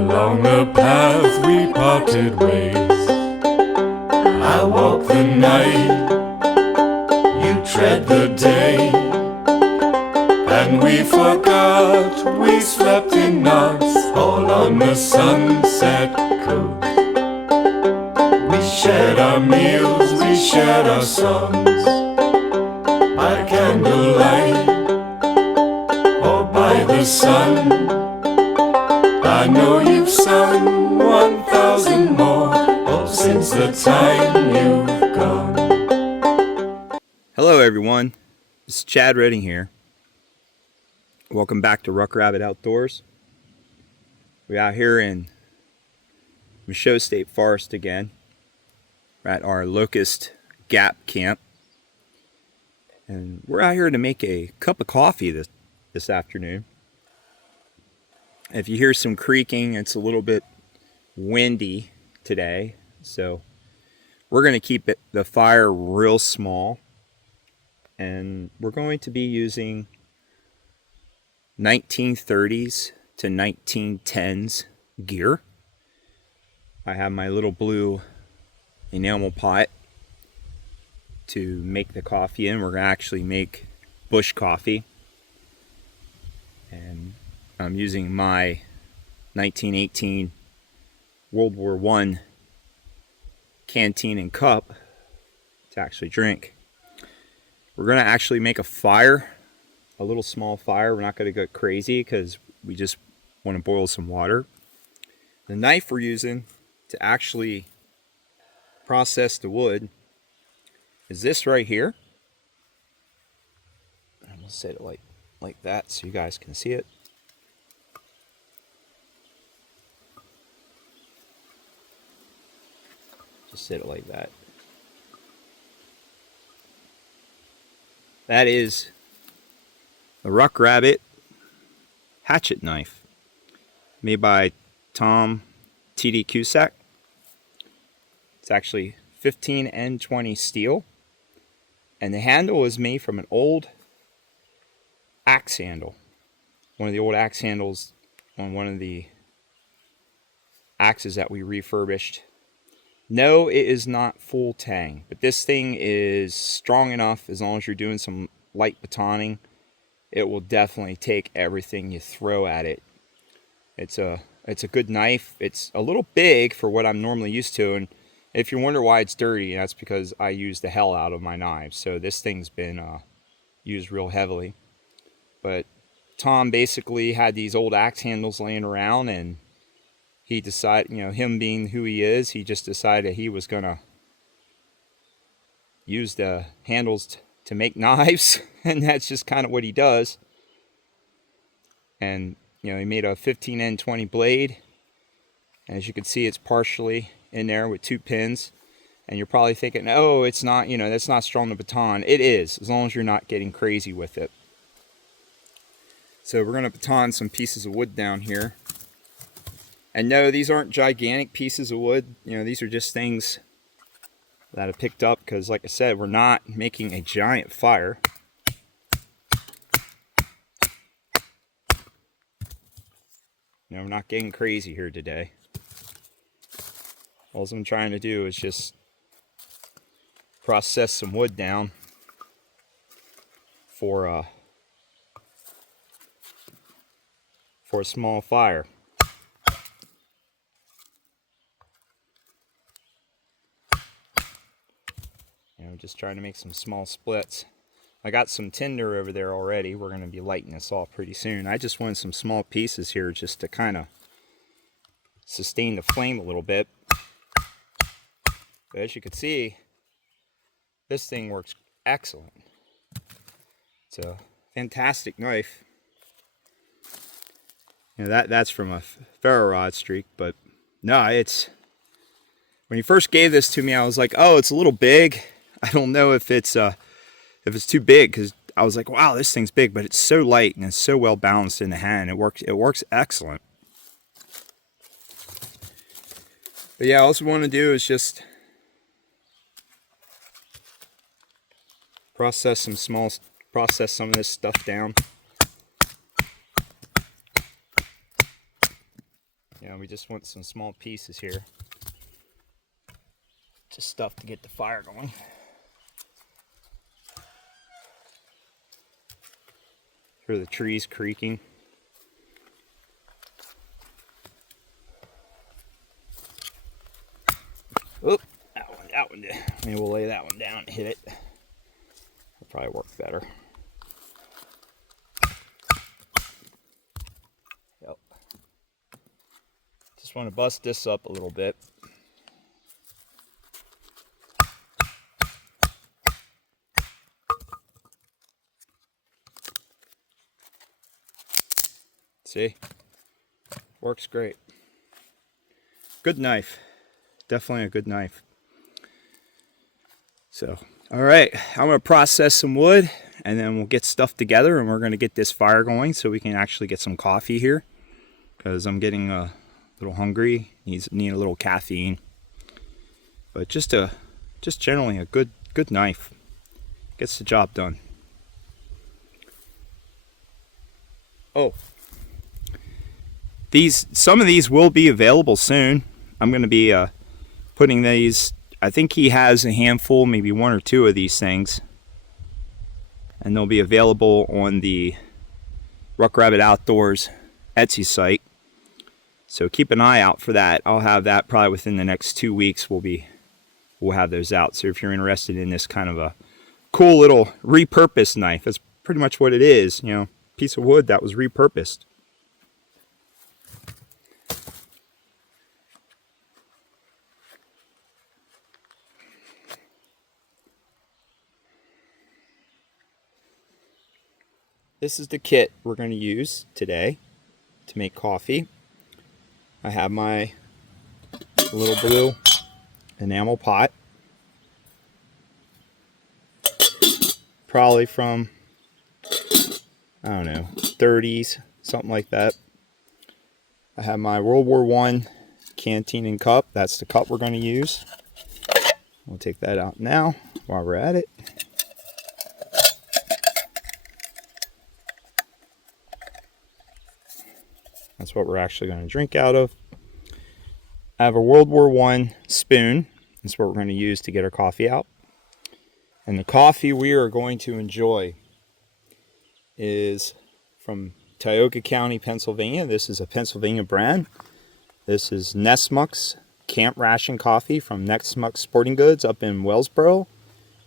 Along the path we parted ways. I walk the night, you tread the day, and we forgot we slept in knots all on the sunset coast. We shared our meals, we shared our songs, by candlelight or by the sun. I know you've sung 1,000 more, oh, since the time you've gone. Hello everyone, this is Chad Redding here. Welcome back to Ruck Rabbit Outdoors. We're out here in Michaud State Forest again. We're at our Locust Gap Camp. And we're out here to make a cup of coffee this afternoon. If you hear some creaking, it's a little bit windy today, so we're going to keep the fire real small, and we're going to be using 1930s to 1910s gear. I have my little blue enamel pot to make the coffee in. We're going to actually make bush coffee, and I'm using my 1918 World War I canteen and cup to actually drink. We're going to actually make a fire, a little small fire. We're not going to go crazy because we just want to boil some water. The knife we're using to actually process the wood is this right here. I'm going to set it like that so you guys can see it. Just set it like that. That is the Ruck Rabbit hatchet knife made by Tom T.D. Cusack. It's actually 15N20 steel, and the handle is made from an old axe handle. One of the old axe handles on one of the axes that we refurbished. No, it is not full tang, but this thing is strong enough. As long as you're doing some light batoning, it will definitely take everything you throw at it. It's a good knife. It's a little big for what I'm normally used to, and if you wonder why it's dirty, that's because I use the hell out of my knives. So this thing's been used real heavily. But Tom basically had these old axe handles laying around, and he decided, him being who he is, he just decided he was going to use the handles to make knives, and that's just kind of what he does. And, he made a 15N20 blade, and as you can see, it's partially in there with 2 pins, and you're probably thinking, oh, it's not, that's not strong to baton. It is, as long as you're not getting crazy with it. So we're going to baton some pieces of wood down here. And no, these aren't gigantic pieces of wood. These are just things that I picked up because, like I said, we're not making a giant fire. We're not getting crazy here today. All I'm trying to do is just process some wood down for a small fire. Just trying to make some small splits. I got some tinder over there already. We're going to be lighting this off pretty soon. I just wanted some small pieces here just to kind of sustain the flame a little bit. But as you can see, this thing works excellent. It's a fantastic knife. That's from a ferro rod streak, but no, it's, when you first gave this to me, I was like, oh, it's a little big. I don't know if it's too big, because I was like, wow, this thing's big, but it's so light and it's so well balanced in the hand. It works excellent. But yeah, all we want to do is just process some of this stuff down. You know, we just want some small pieces here. Just stuff to get the fire going. Hear the trees creaking. Oop, that one did. Maybe we'll lay that one down and hit it. That'll probably work better. Yep. Just want to bust this up a little bit. See? Works great. Good knife. Definitely a good knife. So, all right, I'm going to process some wood and then we'll get stuff together and we're going to get this fire going so we can actually get some coffee here because I'm getting a little hungry, need a little caffeine. But just generally a good knife. Gets the job done. Oh. Some of these will be available soon. I'm going to be putting these, I think he has a handful, maybe one or two of these things. And they'll be available on the Ruck Rabbit Outdoors Etsy site. So keep an eye out for that. I'll have that probably within the next 2 weeks. We'll have those out. So if you're interested in this kind of a cool little repurposed knife, that's pretty much what it is, you know, piece of wood that was repurposed. This is the kit we're going to use today to make coffee. I have my little blue enamel pot. Probably from, I don't know, 30s, something like that. I have my World War I canteen and cup. That's the cup we're going to use. We'll take that out now while we're at it. That's what we're actually going to drink out of. I have a World War I spoon. That's what we're going to use to get our coffee out. And the coffee we are going to enjoy is from Tioga County, Pennsylvania. This is a Pennsylvania brand. This is Nessmuck's Camp Ration Coffee from Nessmuck Sporting Goods up in Wellsboro.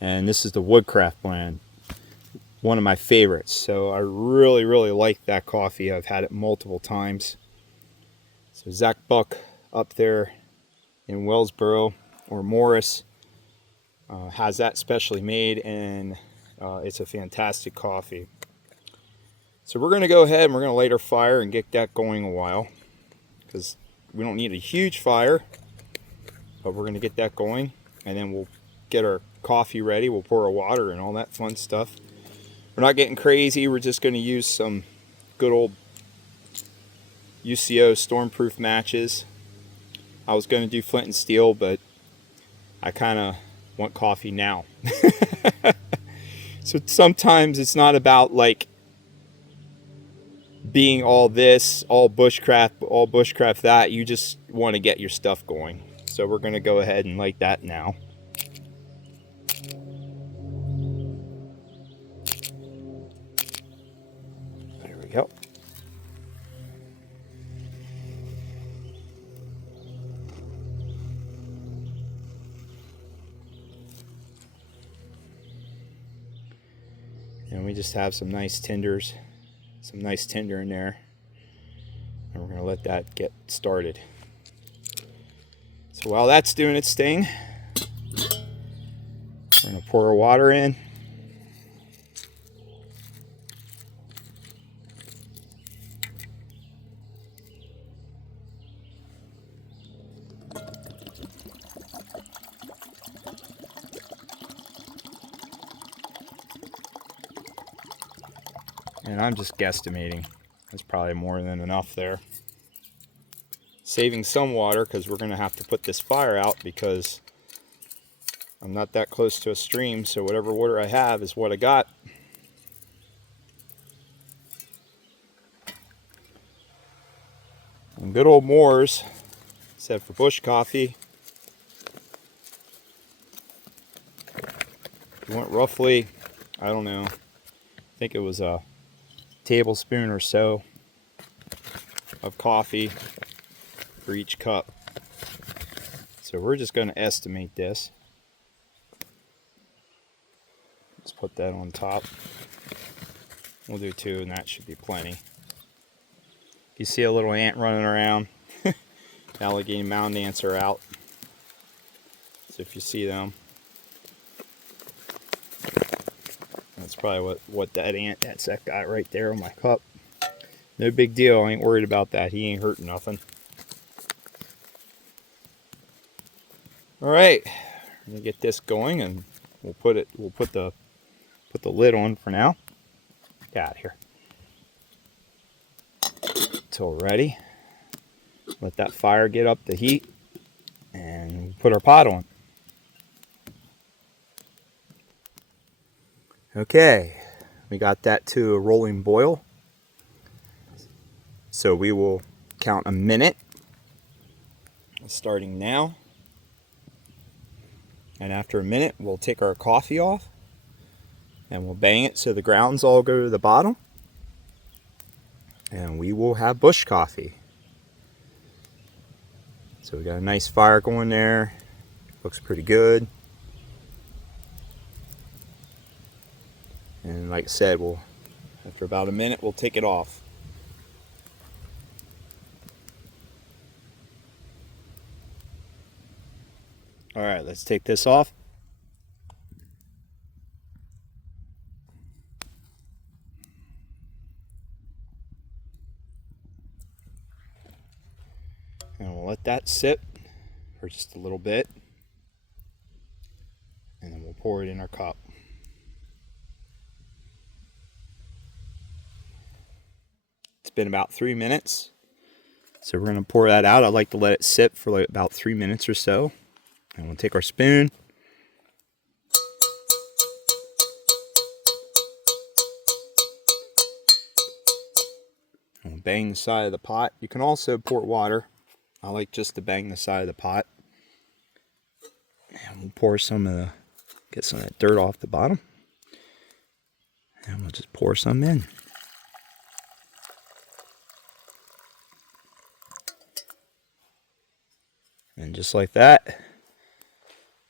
And this is the Woodcraft brand. One of my favorites. So I really like that coffee. I've had it multiple times. So Zach Buck up there in Wellsboro, or Morris, has that specially made, and it's a fantastic coffee. So we're going to go ahead and we're going to light our fire and get that going a while, because we don't need a huge fire, but we're going to get that going, and then we'll get our coffee ready. We'll pour our water and all that fun stuff. We're not getting crazy. We're just going to use some good old UCO stormproof matches. I was going to do flint and steel, but I kind of want coffee now. So sometimes it's not about like being all this, all bushcraft that. You just want to get your stuff going. So we're going to go ahead and light that now. There we go. And we just have some nice tinder in there. And we're going to let that get started. So while that's doing its thing, we're going to pour our water in. And I'm just guesstimating. That's probably more than enough there. Saving some water because we're going to have to put this fire out because I'm not that close to a stream, so whatever water I have is what I got. And some good old Moors, except for bush coffee. You want roughly, I don't know, I think it was a tablespoon or so of coffee for each cup. So we're just going to estimate this. Let's put that on top. We'll do 2 and that should be plenty. You see a little ant running around. Allegheny mound ants are out. So if you see them, that's probably what that's that guy right there on my cup. No big deal, I ain't worried about that. He ain't hurting nothing. Alright, I'm gonna get this going and we'll put the lid on for now. Get out of here. Until we're ready. Let that fire get up the heat and we'll put our pot on. Okay, we got that to a rolling boil. So we will count a minute, starting now. And after a minute, we'll take our coffee off and we'll bang it so the grounds all go to the bottom. And we will have bush coffee. So we got a nice fire going there. Looks pretty good. And like I said, after about a minute, we'll take it off. All right, let's take this off. And we'll let that sit for just a little bit. And then we'll pour it in our cup. It's been about 3 minutes. So we're going to pour that out. I like to let it sit for like about 3 minutes or so. And we'll take our spoon. And we'll bang the side of the pot. You can also pour water. I like just to bang the side of the pot. And we'll pour get some of that dirt off the bottom. And we'll just pour some in. And just like that,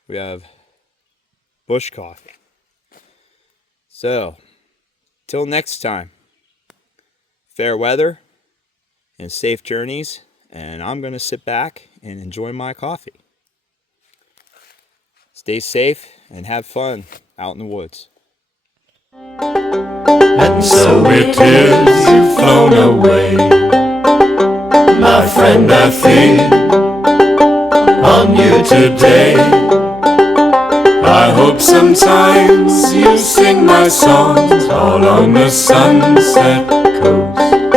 we have bush coffee. So, till next time, fair weather and safe journeys, and I'm going to sit back and enjoy my coffee. Stay safe and have fun out in the woods. And so it is, you've flown away, my friend, I think on you today. I hope sometimes you sing my songs all on the sunset coast.